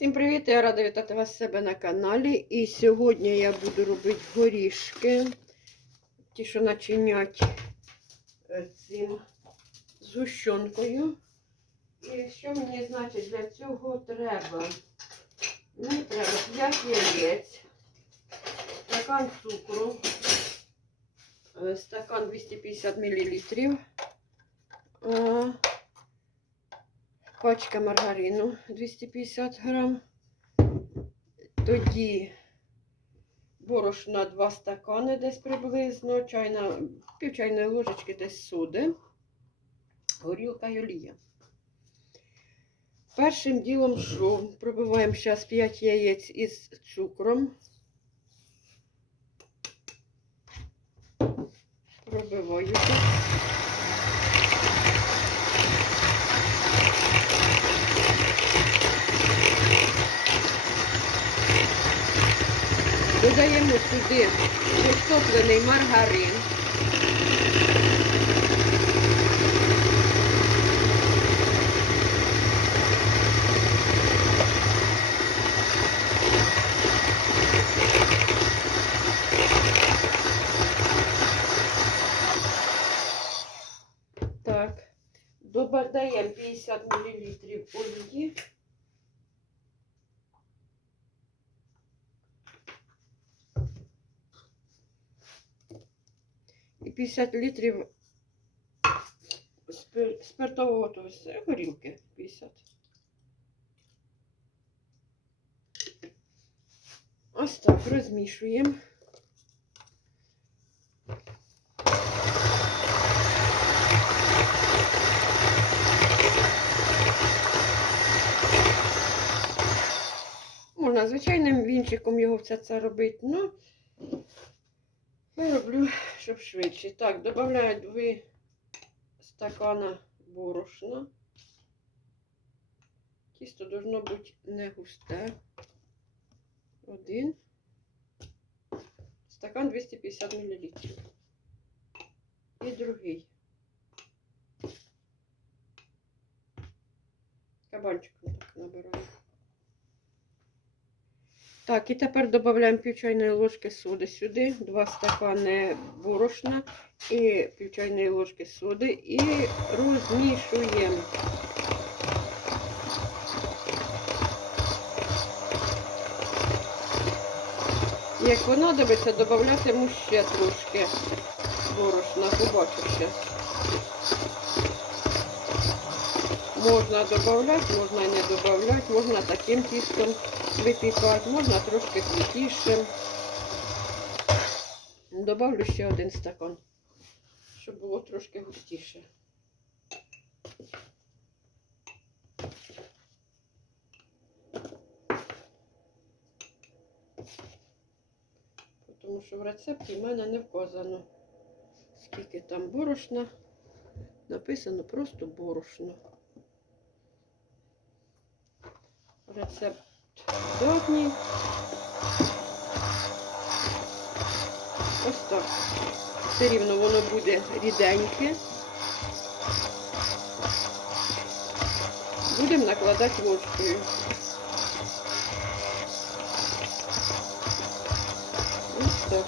Всім привіт! Я рада вітати вас себе на каналі. І сьогодні я буду робити горішки. Ті, що начинять е, цим згущенкою. І що мені значить для цього треба? Мені треба 5 яєць, стакан цукру, е, стакан 250 мл. Пачка маргарину 250 грам. Тоді борошна 2 стакани десь приблизно, чайна, пів чайної ложечки десь соди, горілка і олія. Першим ділом що? Пробиваємо зараз 5 яєць із цукром. Пробиваю. Додаємо сюди розтоплений маргарин. Так, додаємо 50 мл олії. і 50 літрів спир- спиртового с- горілки 50. Ось так розмішуємо. Можна звичайним вінчиком його все це робити, ну роблю, щоб швидше. Так, додаю 2 стакана борошна. Тісто должно бути не густе. Один. Стакан 250 мл. І другий. Кабанчиком так набираю. Так, і тепер додаємо пів чайної ложки соди сюди, 2 стакани борошна і пів чайної ложки соди і розмішуємо. Як понадобиться, додатиму ще трошки борошна, побачу. Можна додати, можна не додати, можна таким тістом випікати, можна трошки світіше. Добавлю ще один стакан, щоб було трошки густіше. Тому що в рецепті в мене не вказано, скільки там борошна. Написано просто борошно. Рецепт давній. Ось так. Все рівно воно буде ріденьке. Будемо накладати ложкою. Ось так.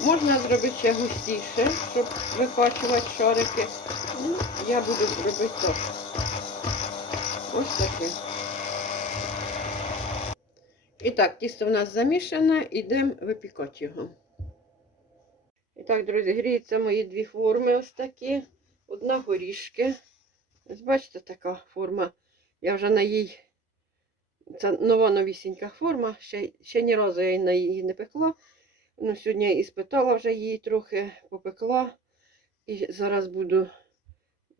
Можна зробити ще густіше, щоб викачувати шарики. Ну, я буду робити так. Ось таке. І так, тісто в нас замішане, йдемо випікати його. І так, друзі, гріються мої дві форми ось такі. Одна горішки. Ось бачите, така форма. Я вже на їй. Це нова новісінька форма. Ще, ще ні разу я на її не пекла. Ну, Сьогодні і спитала вже її трохи, попекла. І зараз буду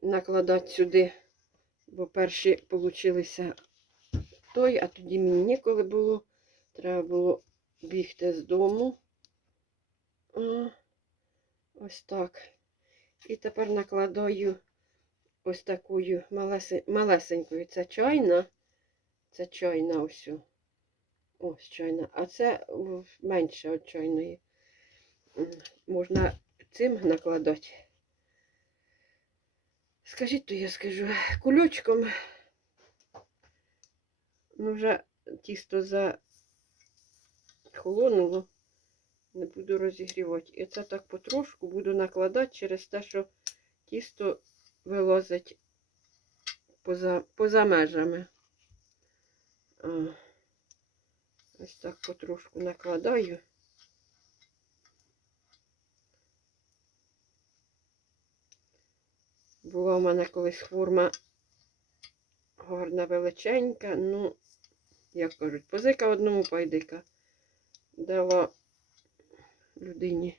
накладати сюди, бо перші получилися той, а тоді мені ніколи було. Треба було бігти з дому. Ось так. І тепер накладаю ось такою малесе- малесенькою. Це чайна. Це чайна ось. Ось чайна. А це менше від чайної. Можна цим накладати. Скажіть, то я скажу, кульочком, ну вже тісто захолонуло, не буду розігрівати. І це так потрошку буду накладати через те, що тісто вилазить поза, поза межами. А, ось так потрошку накладаю. Була в мене колись форма гарна величенька, ну, як кажуть, позика одному пайдика дала людині,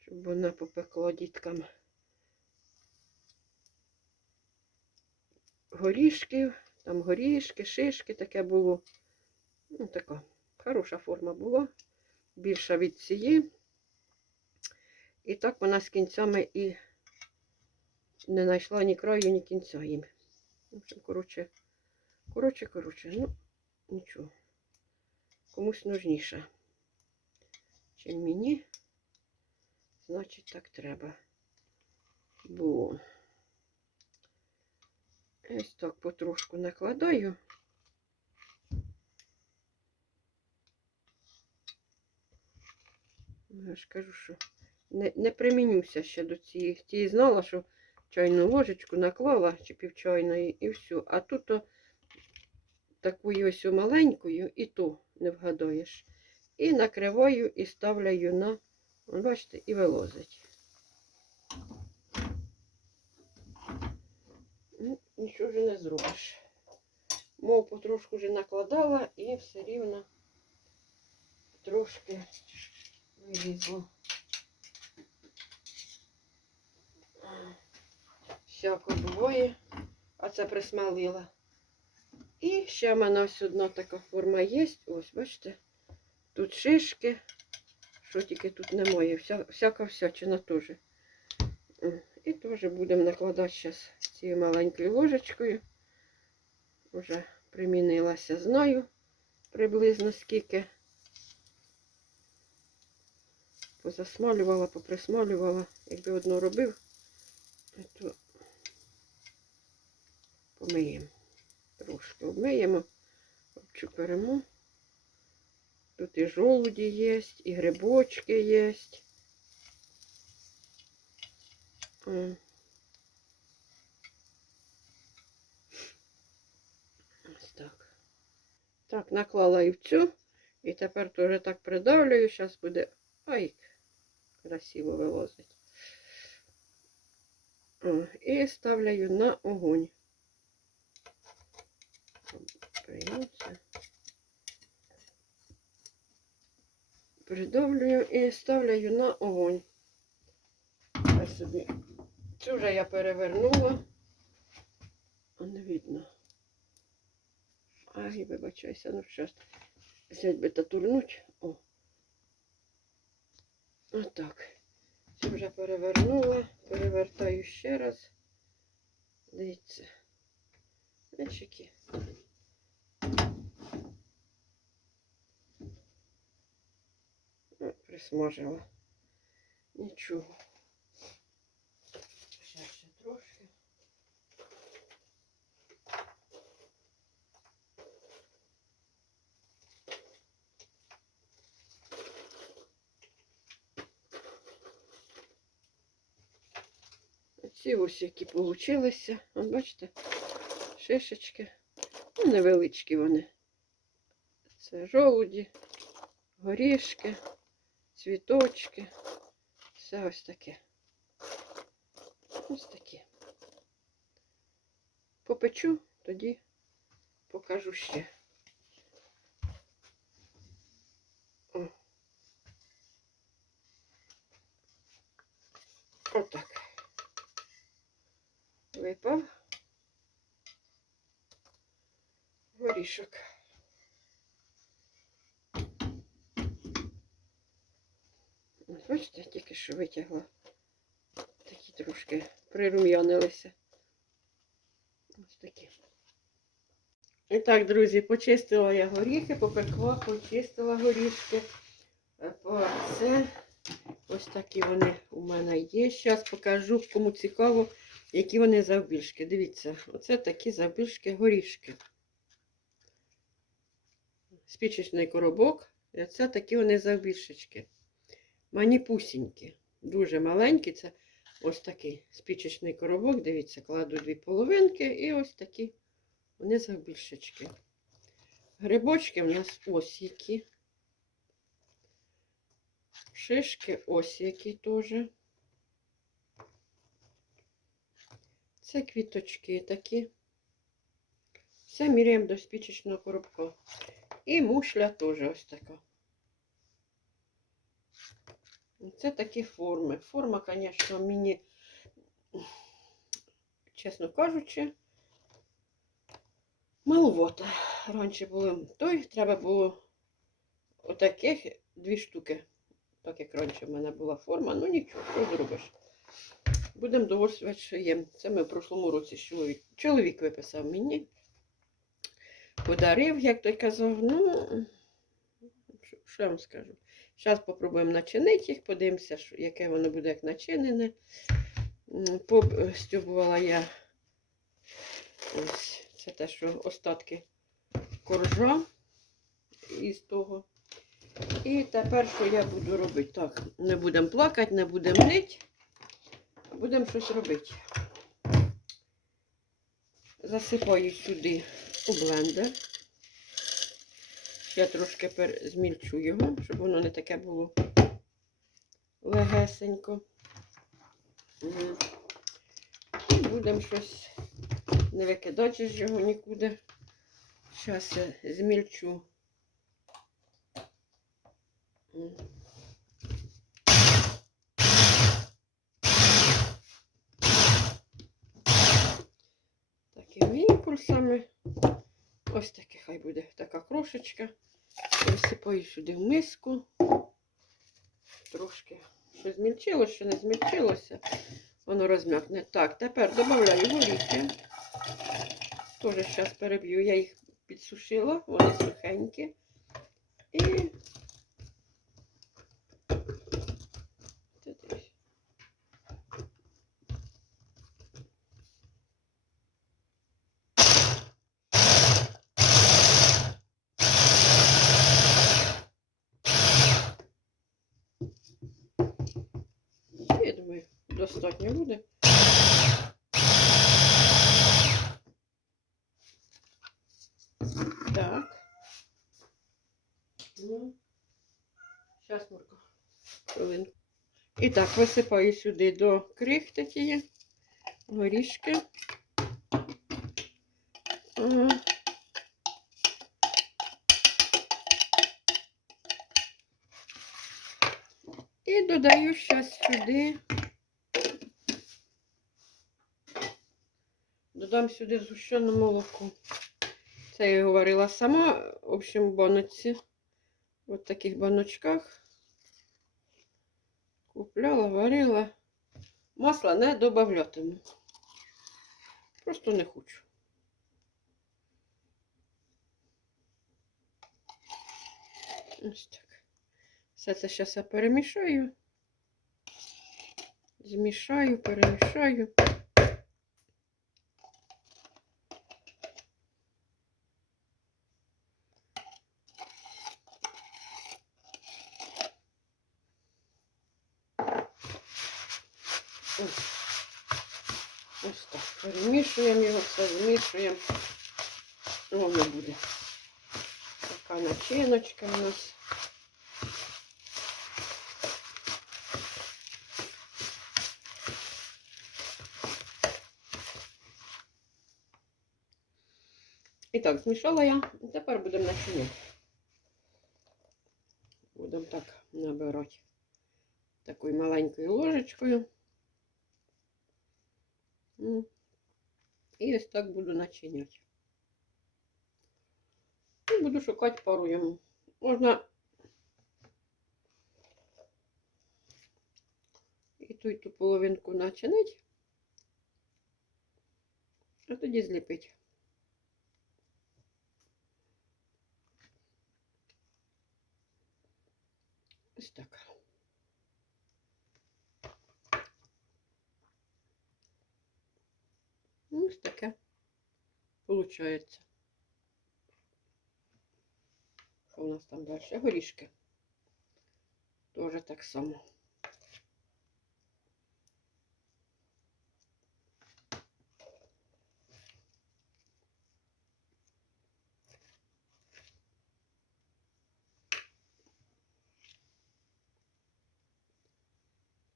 щоб вона попекла діткам горішків, там горішки, шишки таке було. Ну, така хороша форма була, більша від цієї. І так вона з кінцями і не знайшла ні краю, ні кінця їм. Коротше, коротше, коротше, ну, нічого. Комусь нужніше, чим мені. Значить, так треба. Було. Ось так потрошку накладаю. Ну, Я ж кажу, що не, не примінюся ще до цієї. Ті знала, що чайну ложечку наклала чи півчайної і все. А тут о, такою ось маленькою і то не вгадаєш. І накриваю і ставляю на, бачите, і вилозить. Ну, нічого вже не зробиш. Мов потрошку вже накладала і все рівно трошки вилізло. Всяко буває, а це присмалила. І ще в мене ось одна така форма є. Ось, бачите, тут шишки, що тільки тут немає. Вся, всяка всячина теж. І теж будемо накладати зараз цією маленькою ложечкою. Уже примінилася, знаю приблизно скільки. Позасмалювала, поприсмалювала. Якби одно робив, то помиємо. Трошки обмиємо, обчуперемо. Тут і жолуді є, і грибочки є. Ось так. Так, наклала і в цю. І тепер теж так придавлюю. Зараз буде. Ай, красиво вилазить. І ставляю на огонь. Приймуся. Придавлюю і ставляю на огонь. Собі. Цю вже я перевернула. А не видно. Ай, вибачайся, ну щас. Взять би та турнуть. О. Отак. Цю вже перевернула. Перевертаю ще раз. Дивіться. Ось які. О, Присмажила. Нічого. Ще ще трошки. Ці ось які получилися. От бачите, шишечки. Ну, невеличкі вони. Це жолуді, горішки, цвіточки. Все ось таке. Ось такі. Попечу, тоді покажу ще. Отак. Випав горішок. Бачите, тільки що витягла. Такі трошки прирум'янилися. Ось такі. І так, друзі, почистила я горіхи, попекла, почистила горішки. Е, Це ось такі вони у мене є. Зараз покажу, кому цікаво, які вони завбільшки. Дивіться, оце такі завбільшки горішки. спічечний коробок. І це такі вони завбільшечки. Маніпусінькі. Дуже маленькі. Це ось такий спічечний коробок. Дивіться, кладу дві половинки і ось такі вони завбільшечки. Грибочки в нас ось які. Шишки ось які теж. Це квіточки такі. Все міряємо до спічечного коробка. І мушля теж ось така. Це такі форми. Форма, звісно, мені, чесно кажучи, маловато. Раніше було той, треба було отаких дві штуки. Так як раніше в мене була форма, ну нічого, що зробиш. Будемо довольствувати, що є. Це ми в прошлому році чоловік, чоловік виписав мені. Подарив, як той казав. Ну, що я вам скажу? Зараз спробуємо начинити їх, подивимося, яке воно буде як начинене. М, Постюбувала я ось це те, що остатки коржа із того. І тепер що я буду робити? Так, не будемо плакати, не будемо нити, а будемо щось робити. Засипаю сюди у блендер. Ще трошки змільчу його, щоб воно не таке було легесенько. І будемо щось не викидати ж його нікуди. Зараз я змільчу. Такими імпульсами. Ось таке хай буде така крошечка. Висипаю сюди в миску. Трошки що змільчилося, що не змільчилося. Воно розм'якне. Так, тепер додаю горіхи. Теж зараз переб'ю. Я їх підсушила, вони сухенькі. І Це десь. Я думаю, достатньо буде. Так. Ну, зараз, хвилинку. І так, висипаю сюди до крихти тієї горішки. І додаю зараз сюди. Додам сюди згущене молоко. Це я його варила сама, в общем, баночці. В таких баночках. Купляла, варила. Масла не додаватиму. Просто не хочу. Ось так. Все це зараз я перемішаю. Змішаю, перемішаю. Ось. Ось так. Перемішуємо його, все змішуємо. Воно буде. Така начиночка у нас. І так, змішала я. Тепер будемо начиняти. Будемо так набирати такою маленькою ложечкою. І ось так буду начиняти. І буду шукати пару йому. Можна і ту, і ту половинку начинити, а тоді зліпити. Ось так. Ну, Ось таке получається. нас там далі? Горішки. Тоже так само.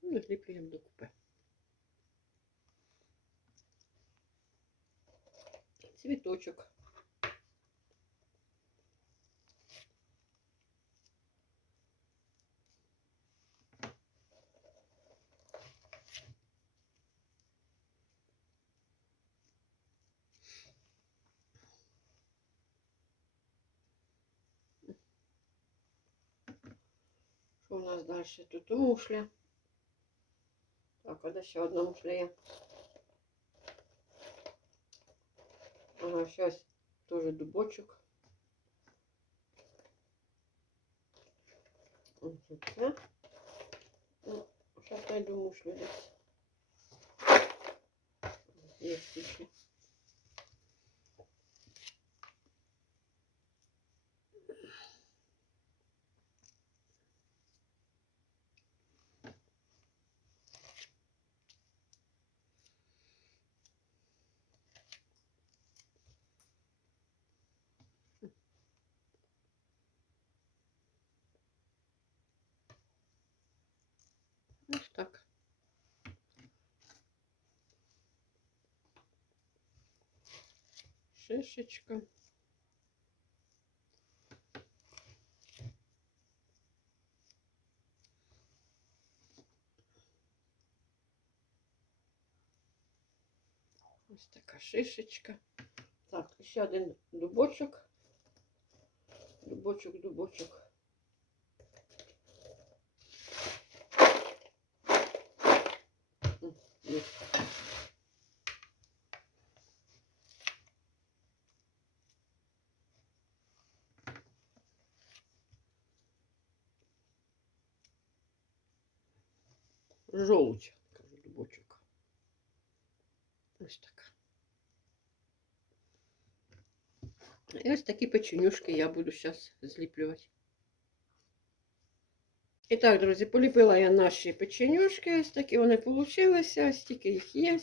Ну, зліплюємо докупи. Цвіточок. Що у нас далі? Тут мушля. Так, а де ще одна мушля є? Зараз теж дубочок. Ось це. Ну, зараз знайду мушлю десь. Є стільки. Ось так. Шишечка. Ось така шишечка. Так, ще один дубочок. Дубочок, дубочок. Жовть, кажу, дубочок. Ось така. І ось такі печенюшки я буду зараз зліплювати. І так, друзі, поліпила я наші печенюшки. Ось такі вони получилися, стільки їх є.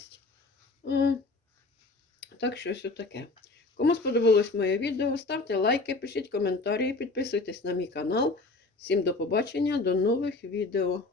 Так що ось таке. Кому сподобалось моє відео, ставте лайки, пишіть коментарі, підписуйтесь на мій канал. Всім до побачення, до нових відео.